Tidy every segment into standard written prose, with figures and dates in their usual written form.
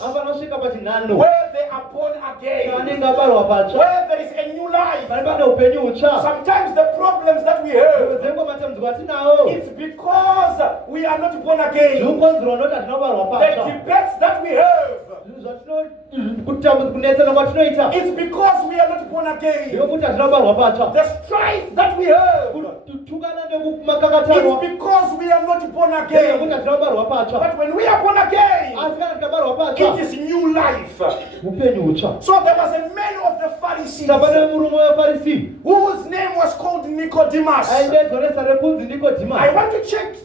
where they are born again, where there is a new life. Sometimes the problems that we have, it's because we are not born again. The debates that we have, it's because we are not born again. The strife that we have, it's because we are not born again. But when we are born again, it is new life. So there was a man of the Pharisees whose name was called Nicodemus. I want to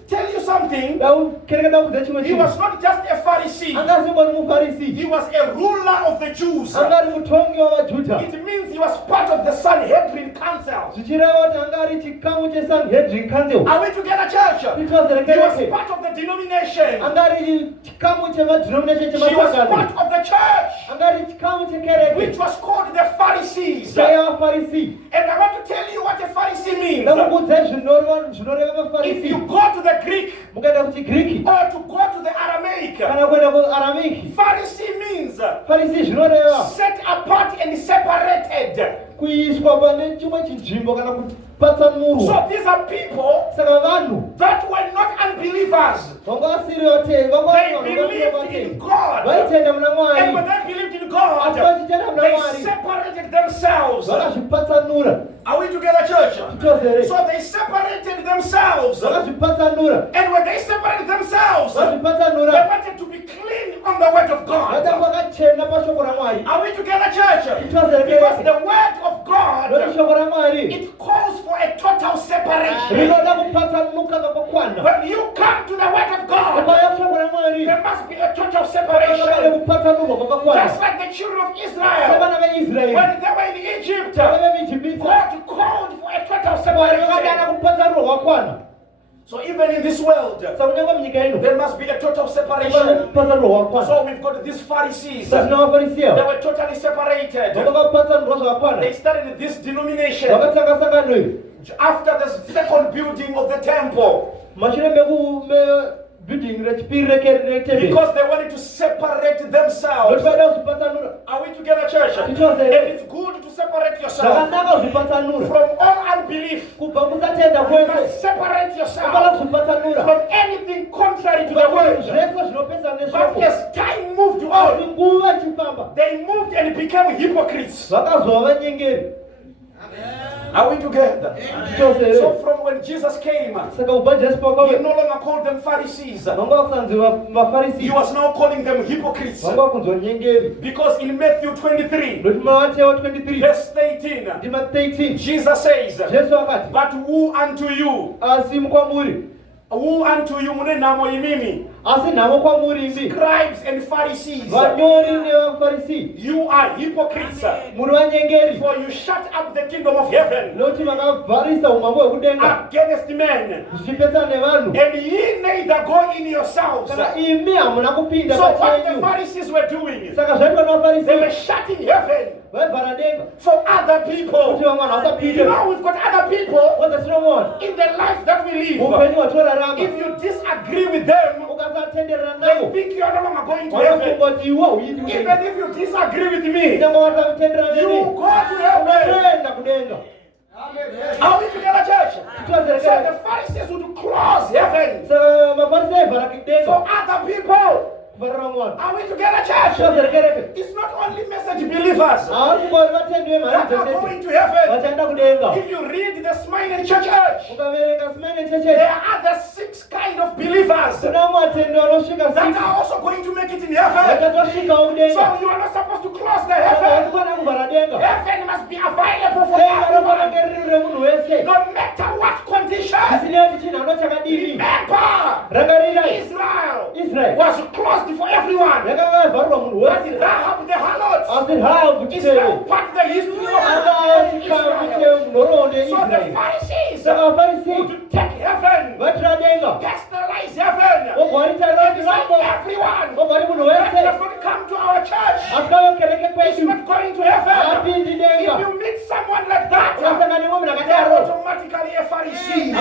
tell you something. He was not just a Pharisee. He was a ruler of the Jews. It means he was part of the Sanhedrin Council. Are we together, church? He was part of the denomination. She was part of the church, which was called the Pharisees. And I want to tell you what a Pharisee means. If you go to the Greek or to go to the Aramaic, Pharisee means set apart and separated. So these are people that were not unbelievers. They believed in God. And when they believed in God, they separated themselves. Are we together, church? So they separated themselves. And when they separated themselves, they wanted to be clean on the word of God. Are we together, church? Because the word of God, it calls for a total separation. When you come to the word of God, there must be a total separation. Just like the children of Israel, when they were in Egypt, God called for a total separation. So even in this world, there must be a total separation. So we've got these Pharisees. They were totally separated. They started this denomination after the second building of the temple. Because they wanted to separate themselves. Are we together, church? And it's good to separate yourself from all unbelief. You must separate yourself from anything contrary to the word. But as time moved on, they moved and became hypocrites. Are we together? So from when Jesus came, he no longer called them Pharisees. He was now calling them hypocrites. Because in Matthew 23, verse 18, Jesus says, but who unto you? Who unto you munenamo imimi? Scribes and Pharisees, you are hypocrites, for you shut up the kingdom of heaven against men, and ye neither go in yourselves. So what the Pharisees were doing, they were shutting heaven for other people. You know, we've got other people in the life that we live. If you disagree with them, they think you are no longer going to heaven. Even if you disagree with me, you go to heaven. Are we together, church? So the Pharisees would close heaven for other people. Are we together, church? It's not only message believers that are going to heaven. If you read the Smyrna church, there are other 6 kind of believers that are also going to make it in heaven. So you are not supposed to close the heaven. Heaven must be available for everyone, no matter what condition. Remember, Israel was closed for everyone. But Rahab the harlot is now part of the history of Israel. So the Pharisees would take heaven, personalize heaven, and say everyone that does not come to our church is not going to heaven. If you meet someone like that, they are automatically a Pharisee.